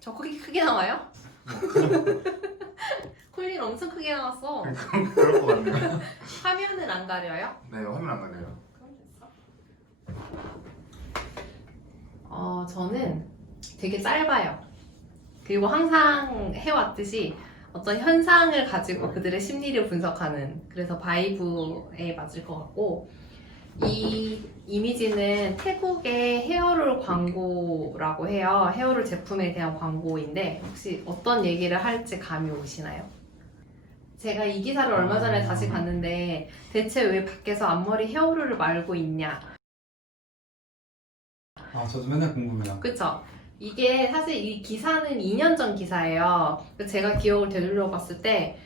저 크게 나와요? 콜린 엄청 크게 나왔어. 그럴 것 같네요. 화면은 안 가려요? 네, 화면 안 가네요. 그럼 됐어. 저는 되게 짧아요. 그리고 항상 해왔듯이 어떤 현상을 가지고 그들의 심리를 분석하는, 그래서 바이브에 맞을 것 같고, 이 이미지는 태국의 헤어롤 광고라고 해요. 헤어롤 제품에 대한 광고인데 혹시 어떤 얘기를 할지 감이 오시나요? 제가 이 기사를 얼마 전에 다시 봤는데 대체 왜 밖에서 앞머리 헤어롤을 말고 있냐? 아, 저도 맨날 궁금해요. 그쵸? 이게 사실 이 기사는 2년 전 기사예요. 제가 기억을 되돌려 봤을 때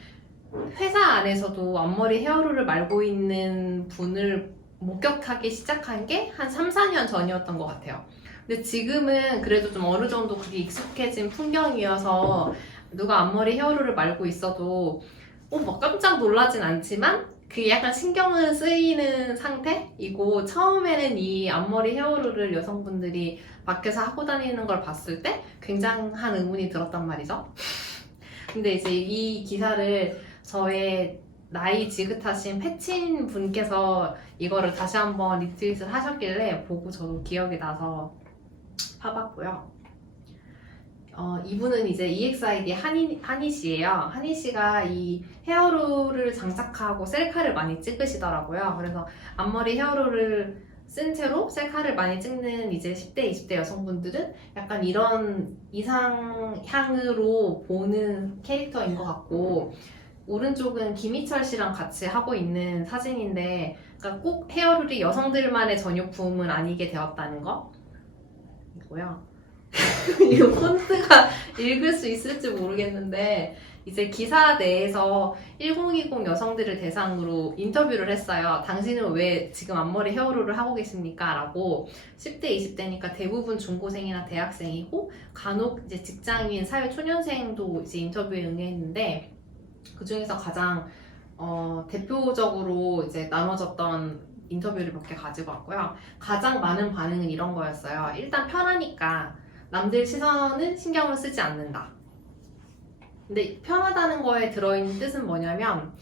회사 안에서도 앞머리 헤어롤을 말고 있는 분을 목격하기 시작한 게 한 3, 4년 전이었던 것 같아요. 근데 지금은 그래도 좀 어느 정도 그게 익숙해진 풍경이어서 누가 앞머리 헤어롤을 말고 있어도 막 깜짝 놀라진 않지만 그게 약간 신경을 쓰이는 상태이고, 처음에는 이 앞머리 헤어롤을 여성분들이 밖에서 하고 다니는 걸 봤을 때 굉장한 의문이 들었단 말이죠. 근데 이제 이 기사를 저의 나이 지긋하신 패친 분께서 이거를 다시 한번 리트윗을 하셨길래 보고 저도 기억이 나서 파봤고요. 이분은 이제 EXID 한희 씨예요. 한희 씨가 이 헤어롤을 장착하고 셀카를 많이 찍으시더라고요. 그래서 앞머리 헤어롤을 쓴 채로 셀카를 많이 찍는 이제 10대, 20대 여성분들은 약간 이런 이상향으로 보는 캐릭터인 것 같고, 오른쪽은 김희철 씨랑 같이 하고 있는 사진인데, 그러니까 꼭 헤어롤이 여성들만의 전용품은 아니게 되었다는 거 이고요. 이거 폰트가 읽을 수 있을지 모르겠는데, 이제 기사 내에서 1020 여성들을 대상으로 인터뷰를 했어요. 당신은 왜 지금 앞머리 헤어롤을 하고 계십니까? 라고. 10대, 20대니까 대부분 중고생이나 대학생이고, 간혹 이제 직장인, 사회초년생도 이제 인터뷰에 응했는데, 그 중에서 가장 대표적으로 이제 나눠졌던 인터뷰를 몇 개 가지고 왔고요. 가장 많은 반응은 이런 거였어요. 일단 편하니까 남들 시선은 신경을 쓰지 않는다. 근데 편하다는 거에 들어있는 뜻은 뭐냐면,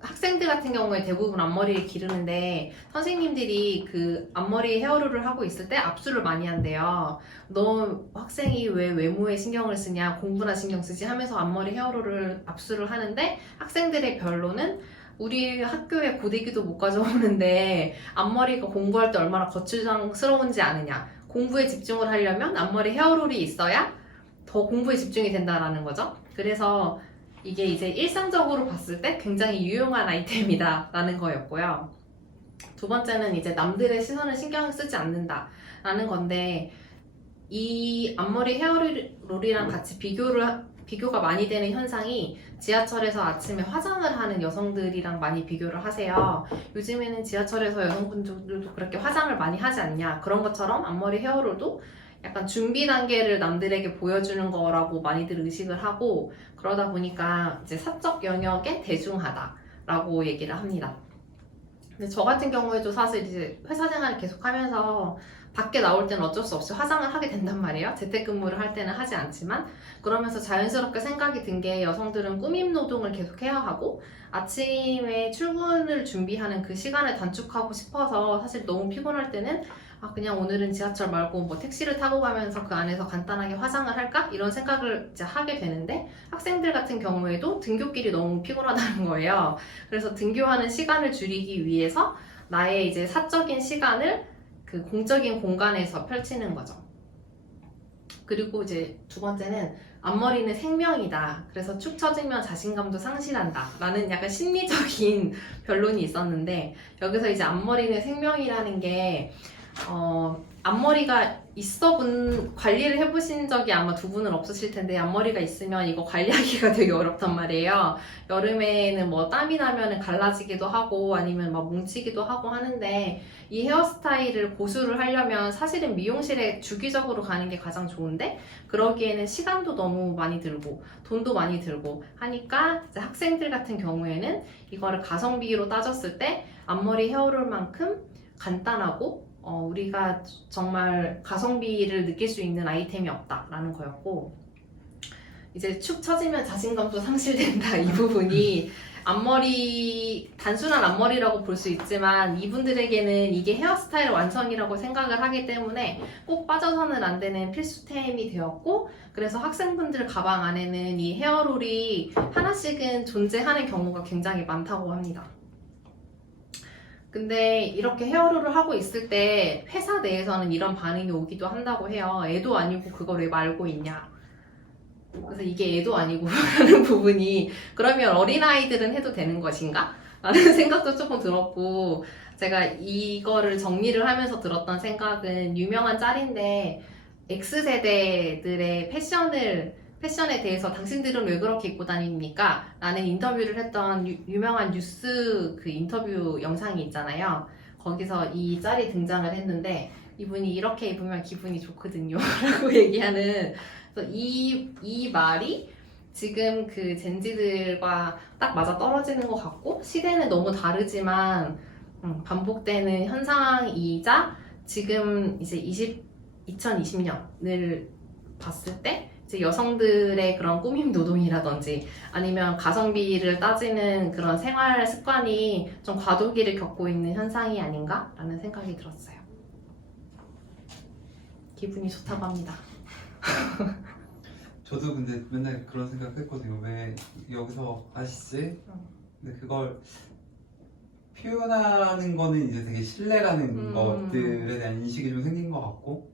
학생들 같은 경우에 대부분 앞머리를 기르는데 선생님들이 그 앞머리 헤어롤을 하고 있을 때 압수를 많이 한대요. 너 학생이 왜 외모에 신경을 쓰냐, 공부나 신경 쓰지 하면서 앞머리 헤어롤을 압수를 하는데, 학생들의 변론은 우리 학교에 고데기도 못 가져오는데 앞머리가 공부할 때 얼마나 거추장스러운지 아느냐, 공부에 집중을 하려면 앞머리 헤어롤이 있어야 더 공부에 집중이 된다라는 거죠. 그래서 이게 이제 일상적으로 봤을 때 굉장히 유용한 아이템이다 라는 거였고요. 두 번째는 이제 남들의 시선을 신경 쓰지 않는다 라는 건데, 이 앞머리 헤어롤이랑 같이 비교가 많이 되는 현상이 지하철에서 아침에 화장을 하는 여성들이랑 많이 비교를 하세요. 요즘에는 지하철에서 여성분들도 그렇게 화장을 많이 하지 않냐, 그런 것처럼 앞머리 헤어롤도 약간 준비 단계를 남들에게 보여주는 거라고 많이들 의식을 하고, 그러다 보니까 이제 사적 영역에 대중하다라고 얘기를 합니다. 근데 저 같은 경우에도 사실 이제 회사 생활을 계속 하면서 밖에 나올 때는 어쩔 수 없이 화장을 하게 된단 말이에요. 재택근무를 할 때는 하지 않지만, 그러면서 자연스럽게 생각이 든 게, 여성들은 꾸밈 노동을 계속 해야 하고 아침에 출근을 준비하는 그 시간을 단축하고 싶어서 사실 너무 피곤할 때는 그냥 오늘은 지하철 말고 뭐 택시를 타고 가면서 그 안에서 간단하게 화장을 할까? 이런 생각을 이제 하게 되는데, 학생들 같은 경우에도 등교길이 너무 피곤하다는 거예요. 그래서 등교하는 시간을 줄이기 위해서 나의 이제 사적인 시간을 그 공적인 공간에서 펼치는 거죠. 그리고 이제 두 번째는 앞머리는 생명이다. 그래서 축 처지면 자신감도 상실한다 라는 약간 심리적인 변론이 있었는데, 여기서 이제 앞머리는 생명이라는 게 앞머리가 관리를 해보신 적이 아마 두 분은 없으실 텐데, 앞머리가 있으면 이거 관리하기가 되게 어렵단 말이에요. 여름에는 뭐 땀이 나면 갈라지기도 하고 아니면 막 뭉치기도 하고 하는데, 이 헤어스타일을 고수를 하려면 사실은 미용실에 주기적으로 가는 게 가장 좋은데, 그러기에는 시간도 너무 많이 들고 돈도 많이 들고 하니까 이제 학생들 같은 경우에는 이거를 가성비로 따졌을 때 앞머리 헤어롤만큼 간단하고 우리가 정말 가성비를 느낄 수 있는 아이템이 없다라는 거였고, 이제 축 처지면 자신감도 상실된다 이 부분이 단순한 앞머리라고 볼 수 있지만 이분들에게는 이게 헤어스타일 완성이라고 생각을 하기 때문에 꼭 빠져서는 안 되는 필수템이 되었고, 그래서 학생분들 가방 안에는 이 헤어롤이 하나씩은 존재하는 경우가 굉장히 많다고 합니다. 근데 이렇게 헤어롤을 하고 있을 때 회사 내에서는 이런 반응이 오기도 한다고 해요. 애도 아니고 그걸 왜 말고 있냐. 그래서 이게 애도 아니고 라는 부분이, 그러면 어린아이들은 해도 되는 것인가? 라는 생각도 조금 들었고, 제가 이거를 정리를 하면서 들었던 생각은 유명한 짤인데, X세대들의 패션에 대해서 당신들은 왜 그렇게 입고 다닙니까? 라는 인터뷰를 했던 유명한 뉴스 그 인터뷰 영상이 있잖아요. 거기서 이 짤이 등장을 했는데, 이분이 이렇게 입으면 기분이 좋거든요 라고 얘기하는, 그래서 이 말이 지금 그 젠지들과 딱 맞아 떨어지는 것 같고, 시대는 너무 다르지만 반복되는 현상이자 지금 이제 2020년을 봤을 때 이제 여성들의 그런 꾸밈 노동이라든지 아니면 가성비를 따지는 그런 생활 습관이 좀 과도기를 겪고 있는 현상이 아닌가라는 생각이 들었어요. 기분이 좋다고 합니다. 저도 근데 맨날 그런 생각했거든요. 왜 여기서 아시지? 근데 그걸 표현하는 거는 이제 되게 신뢰라는 것들에 대한 인식이 좀 생긴 것 같고,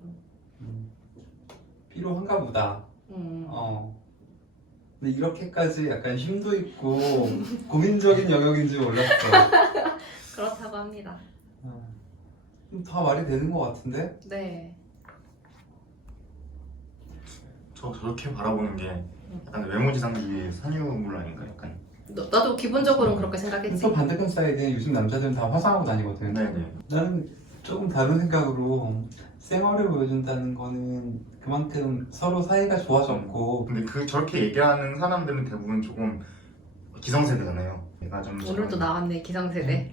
필요한가 보다. 근데 이렇게까지 약간 힘도 있고 고민적인 영역인지 몰랐어요. 그렇다고 합니다. 다 말이 되는 것 같은데? 네. 저렇게 바라보는 게 약간 외모지상주의 산유물 아닌가 약간. 나도 기본적으로는 그렇게 생각했지. 또 반대편 사이드에 요즘 남자들은 다 화장하고 다니거든. 네네. 나는 조금 다른 생각으로 쌩얼을 보여준다는 거는 그만큼 서로 사이가 좋아졌고, 근데 저렇게 얘기하는 사람들은 대부분 조금 기성세대잖아요. 얘가 좀 오늘도 나왔네, 기성세대.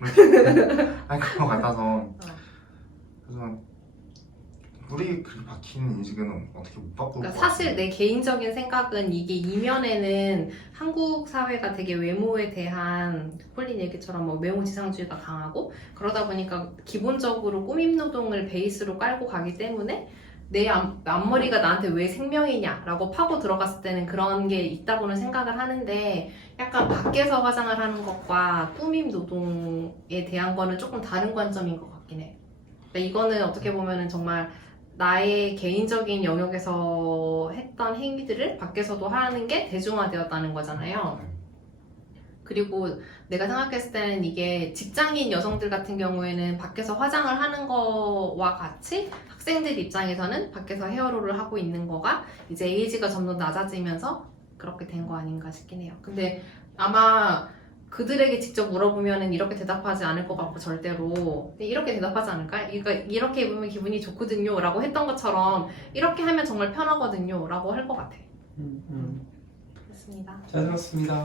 할 것 같아서. 그래서 우리 그 박히는 인식은 어떻게 못 바꿀 것 그러니까 같아요. 사실 내 개인적인 생각은 이게 이면에는 한국 사회가 되게 외모에 대한 폴린 얘기처럼 뭐 외모 지상주의가 강하고, 그러다 보니까 기본적으로 꾸밈 노동을 베이스로 깔고 가기 때문에 내 앞머리가 나한테 왜 생명이냐라고 파고 들어갔을 때는 그런 게 있다고는 생각을 하는데, 약간 밖에서 화장을 하는 것과 꾸밈 노동에 대한 거는 조금 다른 관점인 것 같긴 해. 그러니까 이거는 어떻게 보면은 정말 나의 개인적인 영역에서 했던 행위들을 밖에서도 하는 게 대중화되었다는 거잖아요. 그리고 내가 생각했을 때는 이게 직장인 여성들 같은 경우에는 밖에서 화장을 하는 거와 같이 학생들 입장에서는 밖에서 헤어롤을 하고 있는 거가 이제 에이지가 점점 낮아지면서 그렇게 된 거 아닌가 싶긴 해요. 근데 아마 그들에게 직접 물어보면은 이렇게 대답하지 않을 것 같고, 절대로 이렇게 대답하지 않을까? 이렇게 입으면 기분이 좋거든요 라고 했던 것처럼 이렇게 하면 정말 편하거든요 라고 할 것 같아. 그렇습니다. 잘 들었습니다.